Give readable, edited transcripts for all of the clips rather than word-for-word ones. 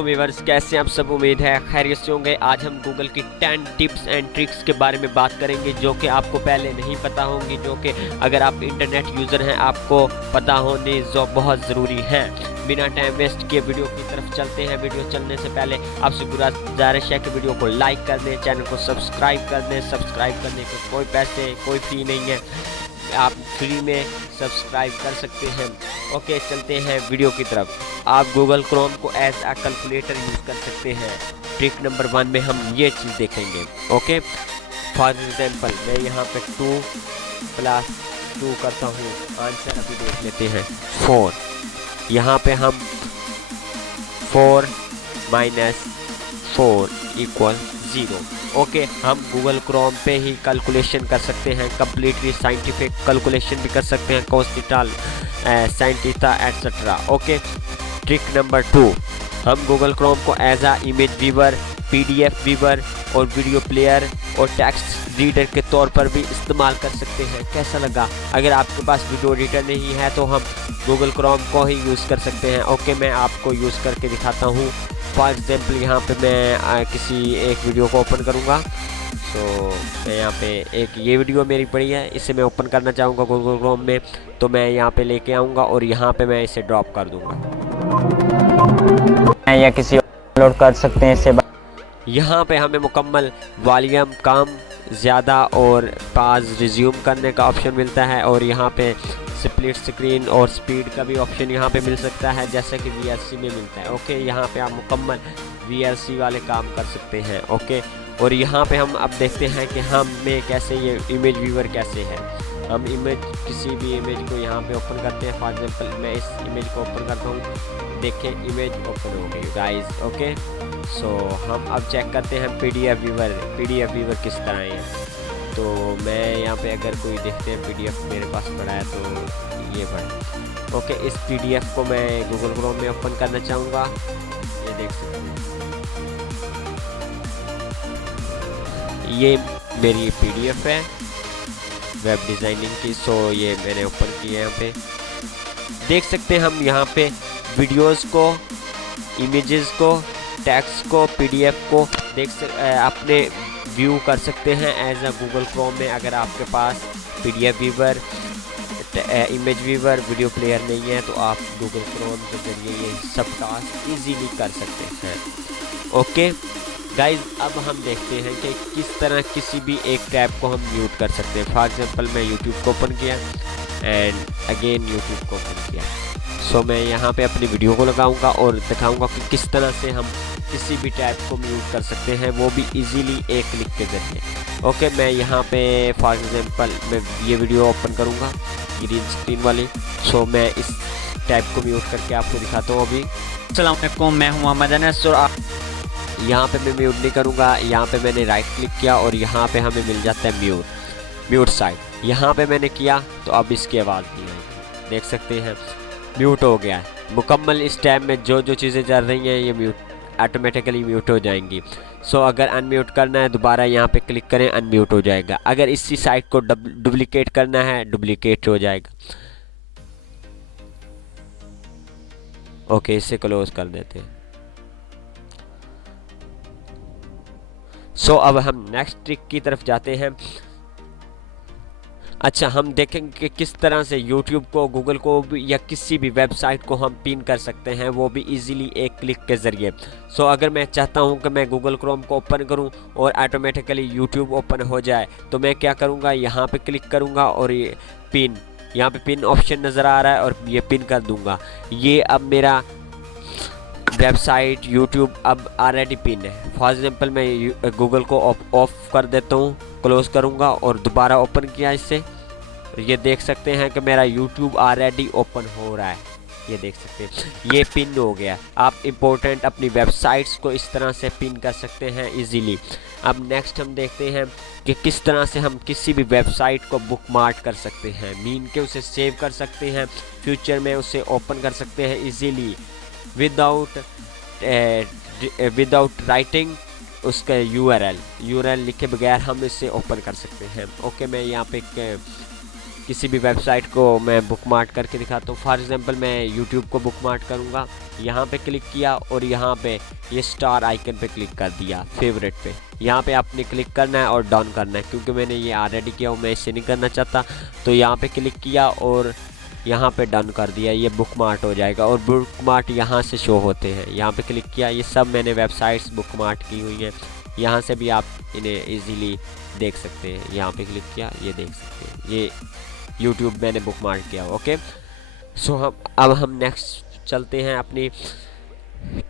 वालेकुम व्यूअर्स, कैसे आप सब? उम्मीद है खैरियत से होंगे। आज हम गूगल की 10 टिप्स एंड ट्रिक्स के बारे में बात करेंगे जो कि आपको पहले नहीं पता होंगी, जो कि अगर आप इंटरनेट यूज़र हैं आपको पता होने जो बहुत ज़रूरी है। बिना टाइम वेस्ट किए वीडियो की तरफ चलते हैं। वीडियो चलने से पहले आपसे गुजारिश है कि वीडियो को लाइक कर दें, चैनल को सब्सक्राइब कर दें। सब्सक्राइब करने के कोई पैसे कोई फ़ी नहीं है, आप फ्री में सब्सक्राइब कर सकते हैं। ओके, चलते हैं वीडियो की तरफ। आप गूगल क्रोम को एज अ कैलकुलेटर यूज़ कर सकते हैं। ट्रिक नंबर 1 में हम ये चीज़ देखेंगे। ओके, फॉर एग्जांपल मैं यहाँ पे 2 + 2 करता हूँ, आंसर अभी देख लेते हैं 4। यहाँ पे हम 4 - 4 = 0। ओके, हम गूगल क्रोम पे ही कैलकुलेशन कर सकते हैं, कम्प्लीटली साइंटिफिक कैलकुलेशन भी कर सकते हैं, cos theta, sin theta etcetera. Okay, trick number 2, हम गूगल क्रोम को एज आ इमेज व्यूअर, PDF व्यूअर और वीडियो प्लेयर और टेक्स्ट रीडर के तौर पर भी इस्तेमाल कर सकते हैं। कैसा लगा? अगर आपके पास वीडियो एडिटर नहीं है तो हम गूगल क्रोम को ही यूज़ कर सकते हैं। ओके, मैं आपको यूज़ करके दिखाता हूँ। फॉर एग्जांपल यहाँ पे मैं किसी एक वीडियो को ओपन करूँगा। मैं यहाँ पे एक ये वीडियो मेरी पड़ी है, इसे मैं ओपन करना चाहूँगा गूगल क्रोम में, तो मैं यहाँ पे लेके आऊँगा और यहाँ पे मैं इसे ड्रॉप कर दूँगा या किसी अपलोड कर सकते हैं इसे। यहाँ पे हमें मुकम्मल वॉल्यूम कम ज़्यादा और पास रिज्यूम करने का ऑप्शन मिलता है, और यहाँ पे स्प्लिट स्क्रीन और स्पीड का भी ऑप्शन यहाँ पे मिल सकता है, जैसे कि VLC में मिलता है। ओके, यहाँ पे आप मुकम्मल VLC वाले काम कर सकते हैं। ओके, और यहाँ पे हम अब देखते हैं कि हमें कैसे ये इमेज व्यूअर कैसे है। हम किसी भी इमेज को यहाँ पे ओपन करते हैं। फॉर एग्जांपल मैं इस इमेज को ओपन करता हूँ, देखें इमेज ओपन हो गई गाइस। ओके, हम अब चेक करते हैं PDF व्यूअर किस तरह है। तो मैं यहाँ पे अगर कोई देखते हैं PDF मेरे पास पड़ा है तो ये पड़ा। ओके, इस PDF को मैं गूगल क्रोम में ओपन करना चाहूँगा। ये देख सकते हैं, ये मेरी PDF है वेब डिज़ाइनिंग की। ये मैंने ओपन किया। यहाँ पे देख सकते हैं हम यहाँ पे वीडियोस को, इमेजेस को, टेक्स्ट को, PDF को अपने व्यू कर सकते हैं एज अ गूगल क्रोम में। अगर आपके पास PDF viewer, image viewer, video player नहीं है तो आप गूगल क्रोम के ज़रिए ये सब टास्क इजीली कर सकते हैं। ओके गाइज, अब हम देखते हैं कि किस तरह किसी भी एक टैब को हम म्यूट कर सकते हैं। फॉर एग्जांपल मैं YouTube को ओपन किया एंड अगेन YouTube को ओपन किया। मैं यहाँ पे अपनी वीडियो को लगाऊंगा और दिखाऊंगा कि किस तरह से हम किसी भी टैब को म्यूट कर सकते हैं, वो भी इजीली एक क्लिक के जरिए। ओके, मैं यहाँ पे फॉर एग्जांपल मैं ये वीडियो ओपन करूँगा, ग्रीन स्क्रीन वाली। मैं इस टैब को म्यूट करके आपको दिखाता हूँ अभी। अस्सलाम वालेकुम, मैं हूँ मोहम्मद अनस और आप यहाँ पे मैं म्यूट नहीं करूँगा। यहाँ पे मैंने राइट क्लिक किया और यहाँ पे हमें मिल जाता है म्यूट साइड। यहाँ पे मैंने किया तो अब इसकी आवाज़ नहीं आएगी, देख सकते हैं म्यूट हो गया है मुकम्मल। इस टैब में जो चीज़ें चल रही हैं ये म्यूट ऑटोमेटिकली म्यूट हो जाएंगी। अगर अनम्यूट करना है दोबारा यहाँ पे क्लिक करें, अनम्यूट हो जाएगा। अगर इसी साइट को डुप्लिकेट करना है, डुप्लिकेट हो जाएगा। ओके, इसे क्लोज कर देते हैं। अब हम नेक्स्ट ट्रिक की तरफ जाते हैं। अच्छा, हम देखेंगे कि किस तरह से YouTube को, गूगल को या किसी भी वेबसाइट को हम पिन कर सकते हैं, वो भी इजीली एक क्लिक के ज़रिए। अगर मैं चाहता हूं कि मैं गूगल क्रोम को ओपन करूं और ऑटोमेटिकली YouTube ओपन हो जाए तो मैं क्या करूंगा, यहाँ पे क्लिक करूंगा और ये पिन, यहाँ पे पिन ऑप्शन नज़र आ रहा है और ये पिन कर दूंगा। ये अब मेरा वेबसाइट YouTube अब ऑलरेडी पिन है। फॉर एग्जांपल मैं गूगल को ऑफ कर देता हूँ, क्लोज करूँगा और दोबारा ओपन किया इससे, ये देख सकते हैं कि मेरा YouTube ऑलरेडी ओपन हो रहा है। ये देख सकते हैं ये पिन हो गया। आप इम्पोर्टेंट अपनी वेबसाइट्स को इस तरह से पिन कर सकते हैं इजीली। अब नेक्स्ट हम देखते हैं कि किस तरह से हम किसी भी वेबसाइट को बुकमार्क कर सकते हैं, मीन के उसे सेव कर सकते हैं, फ्यूचर में उसे ओपन कर सकते हैं इजीली विदाउट राइटिंग उसका URL लिखे बगैर हम इसे ओपन कर सकते हैं। ओके, मैं यहाँ पे किसी भी वेबसाइट को मैं बुक मार्क करके दिखाता हूँ। फॉर एग्जांपल मैं यूट्यूब को बुक मार्क करूँगा, यहाँ पे क्लिक किया और यहाँ पे ये स्टार आइकन पे क्लिक कर दिया फेवरेट पे। यहाँ पे आपने क्लिक करना है और डाउन करना है, क्योंकि मैंने ये ऑलरेडी किया हूँ, मैं इससे नहीं करना चाहता। तो यहाँ पे क्लिक किया और यहाँ पे डन कर दिया, ये बुक मार्क हो जाएगा और बुक मार्क यहाँ से शो होते हैं। यहाँ पे क्लिक किया, ये सब मैंने वेबसाइट्स बुक मार्क की हुई हैं, यहाँ से भी आप इन्हें इजीली देख सकते हैं। यहाँ पे क्लिक किया, ये देख सकते हैं, ये यूट्यूब मैंने बुक मार्क किया। ओके, सो हम नेक्स्ट चलते हैं अपनी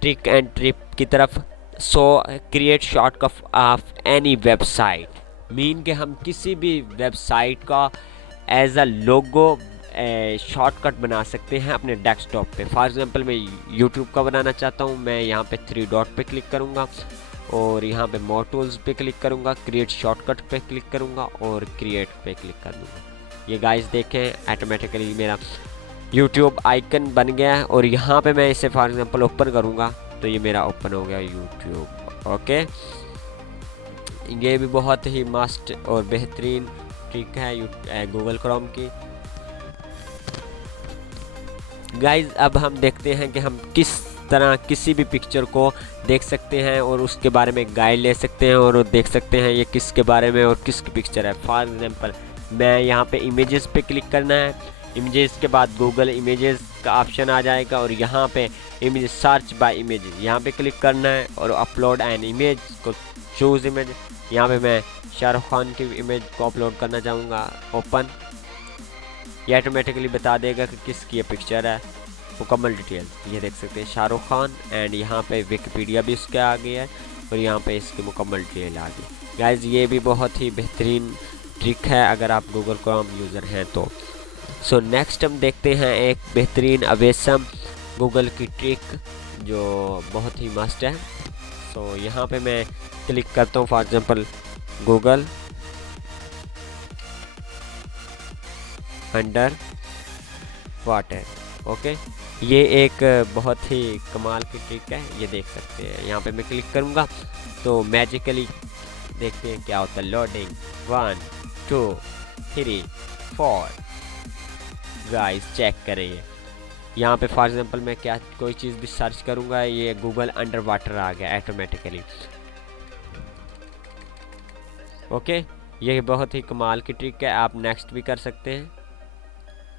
ट्रिक एंड ट्रिप की तरफ। सो create shortcut of any website, mean कि हम किसी भी वेबसाइट का एज अ लोगो शॉर्टकट बना सकते हैं अपने डेस्कटॉप पे। फॉर एग्जांपल मैं यूट्यूब का बनाना चाहता हूँ, मैं यहाँ पे 3 डॉट पे क्लिक करूँगा और यहाँ पे मोर टूल्स पे क्लिक करूँगा, क्रिएट शॉर्टकट पे क्लिक करूँगा और क्रिएट पे क्लिक कर दूँगा। ये गाइस देखें ऑटोमेटिकली मेरा यूट्यूब आइकन बन गया है और यहाँ पे मैं इसे फॉर एग्जांपल ओपन करूँगा तो ये मेरा ओपन हो गया यूट्यूब। ओके, ये भी बहुत ही मस्त और बेहतरीन ट्रिक है गूगल क्रोम की। गाइस अब हम देखते हैं कि हम किस तरह किसी भी पिक्चर को देख सकते हैं और उसके बारे में गाइड ले सकते हैं और देख सकते हैं ये किसके बारे में और किसकी पिक्चर है। फॉर एग्जांपल मैं यहाँ पे इमेजेस पे क्लिक करना है, इमेजेस के बाद गूगल इमेजेस का ऑप्शन आ जाएगा और यहाँ पे इमेज सर्च बाय इमेज यहाँ पे क्लिक करना है और अपलोड एन इमेज को चूज़ इमेज। यहाँ पे मैं शाहरुख खान की इमेज को अपलोड करना चाहूँगा, ओपन। ये ऑटोमेटिकली बता देगा कि किसकी ये पिक्चर है, मुकम्मल डिटेल ये देख सकते हैं शाहरुख खान। एंड यहाँ पे विकिपीडिया भी उसके आ गई है और यहाँ पे इसकी मुकम्मल डिटेल आ गई। गाइस ये भी बहुत ही बेहतरीन ट्रिक है अगर आप गूगल क्रोम यूज़र हैं तो। सो नेक्स्ट हम देखते हैं एक बेहतरीन अवेसम गूगल की ट्रिक जो बहुत ही मस्त है। सो यहाँ पे मैं क्लिक करता हूँ for example Google under water. Okay, ये एक बहुत ही कमाल की ट्रिक है, ये देख सकते हैं। यहाँ पे मैं क्लिक करूँगा तो मैजिकली देखते हैं क्या होता है। लोडिंग 1 2 3 4। गाइस चेक करिए, यहाँ पे फॉर एग्जांपल मैं क्या कोई चीज़ भी सर्च करूँगा, ये गूगल अंडर वाटर आ गया ऑटोमेटिकली। ओके, ये बहुत ही कमाल की ट्रिक है, आप नेक्स्ट भी कर सकते हैं।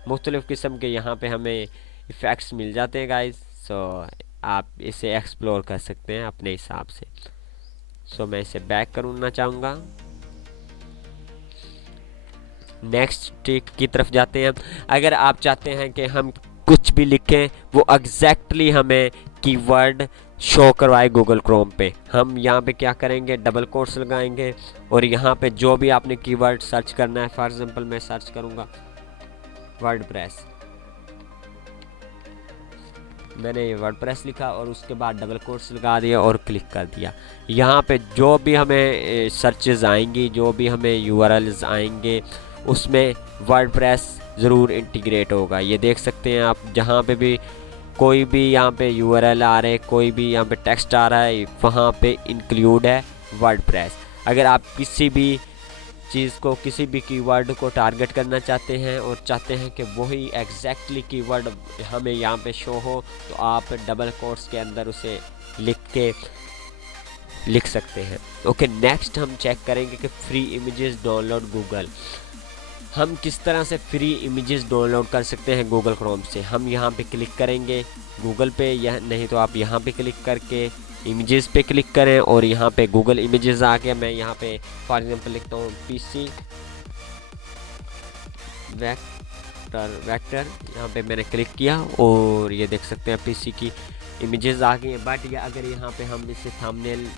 मुख्तलिफ़ किस्म के यहाँ पे हमें इफ़ेक्ट्स मिल जाते हैं गाइस, सो आप इसे एक्सप्लोर कर सकते हैं अपने हिसाब से। सो मैं इसे बैक करना चाहूँगा, नेक्स्ट ट्रिक की तरफ जाते हैं। अगर आप चाहते हैं कि हम कुछ भी लिखें वो एग्जैक्टली हमें कीवर्ड शो करवाए गूगल क्रोम पे, हम यहाँ पे क्या करेंगे, डबल कोट्स लगाएंगे और यहाँ पे जो भी आपने कीवर्ड सर्च करना है, फॉर एग्जांपल मैं सर्च करूँगा वर्डप्रेस, मैंने ये वर्डप्रेस लिखा और उसके बाद डबल कोट्स लगा दिया और क्लिक कर दिया। यहाँ पे जो भी हमें सर्चेस आएंगी, जो भी हमें यूआरएल्स आएंगे, उसमें वर्डप्रेस ज़रूर इंटीग्रेट होगा। ये देख सकते हैं आप, जहाँ पे भी कोई भी यहाँ पे यूआरएल आ रहे, कोई भी यहाँ पे टेक्स्ट आ रहा है, वहाँ पे इंक्लूड है वर्डप्रेस। अगर आप किसी भी चीज़ को, किसी भी कीवर्ड को टारगेट करना चाहते हैं और चाहते हैं कि वही एग्जैक्टली कीवर्ड हमें यहाँ पे शो हो, तो आप डबल कोट्स के अंदर उसे लिख सकते हैं। ओके, नेक्स्ट हम चेक करेंगे कि फ्री इमेजेस डाउनलोड गूगल। हम किस तरह से फ्री इमेजेस डाउनलोड कर सकते हैं गूगल क्रोम से। हम यहाँ पे क्लिक करेंगे गूगल पे, या नहीं तो आप यहाँ पे क्लिक करके इमेजेस पे क्लिक करें और यहाँ पे गूगल इमेजेस आ गया। मैं यहाँ पे फॉर एग्जांपल लिखता हूँ पीसी वेक्टर, यहाँ पे मैंने क्लिक किया और ये देख सकते हैं पीसी की इमेजेस आ गई हैं। बट ये अगर यहाँ पे हम इसे थंबनेल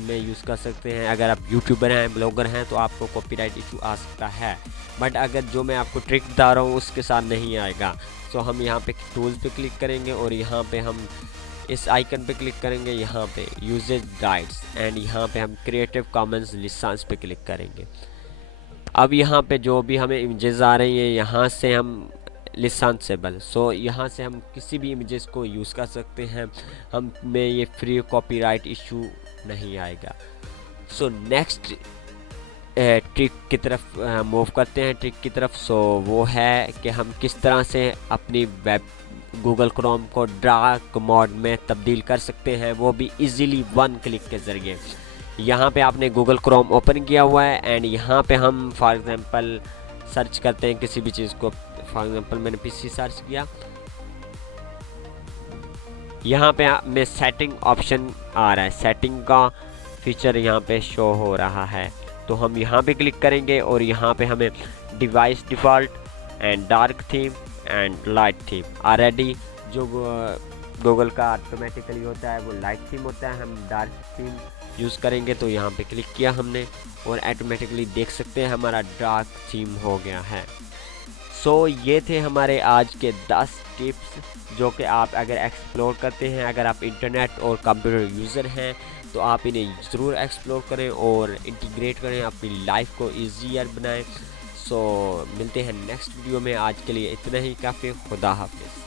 में यूज़ कर सकते हैं। अगर आप यूट्यूबर हैं, ब्लॉगर हैं, तो आपको कॉपीराइट इशू आ सकता है, बट अगर जो मैं आपको ट्रिक बता रहा हूँ उसके साथ नहीं आएगा। सो हम यहाँ पे टूल्स पे क्लिक करेंगे और यहाँ पे हम इस आइकन पे क्लिक करेंगे, यहाँ पे यूजेज गाइड्स, एंड यहाँ पे हम क्रिएटिव कॉमन्स लाइसेंस पे क्लिक करेंगे। अब यहाँ पे जो भी हमें इमेजेस आ रही हैं, यहाँ से हम लिसेंसेबल, सो यहाँ से हम किसी भी इमेजेस को यूज़ कर सकते हैं, हम में ये फ्री कॉपीराइट इशू नहीं आएगा। सो नेक्स्ट ट्रिक की तरफ मूव करते हैं, ट्रिक की तरफ। सो वो है कि हम किस तरह से अपनी वेब गूगल क्रोम को डार्क मोड में तब्दील कर सकते हैं, वो भी इजीली 1 क्लिक के ज़रिए। यहाँ पे आपने गूगल क्रोम ओपन किया हुआ है एंड यहाँ पे हम फॉर एग्ज़ाम्पल सर्च करते हैं किसी भी चीज़ को। फॉर एग्ज़ाम्पल मैंने पीसी सर्च किया, यहाँ पे में सेटिंग ऑप्शन आ रहा है, सेटिंग का फीचर यहाँ पे शो हो रहा है। तो हम यहाँ पे क्लिक करेंगे और यहाँ पे हमें device default and dark theme and light theme already जो गूगल का ऑटोमेटिकली होता है वो लाइट थीम होता है, हम डार्क थीम यूज़ करेंगे। तो यहाँ पे क्लिक किया हमने और ऑटोमेटिकली देख सकते हैं हमारा डार्क थीम हो गया है। सो ये थे हमारे आज के 10 टिप्स जो कि आप अगर एक्सप्लोर करते हैं, अगर आप इंटरनेट और कंप्यूटर यूज़र हैं तो आप इन्हें ज़रूर एक्सप्लोर करें और इंटीग्रेट करें, अपनी लाइफ को ईज़ियर बनाएं। सो मिलते हैं नेक्स्ट वीडियो में, आज के लिए इतना ही काफ़ी। खुदा हाफिज़।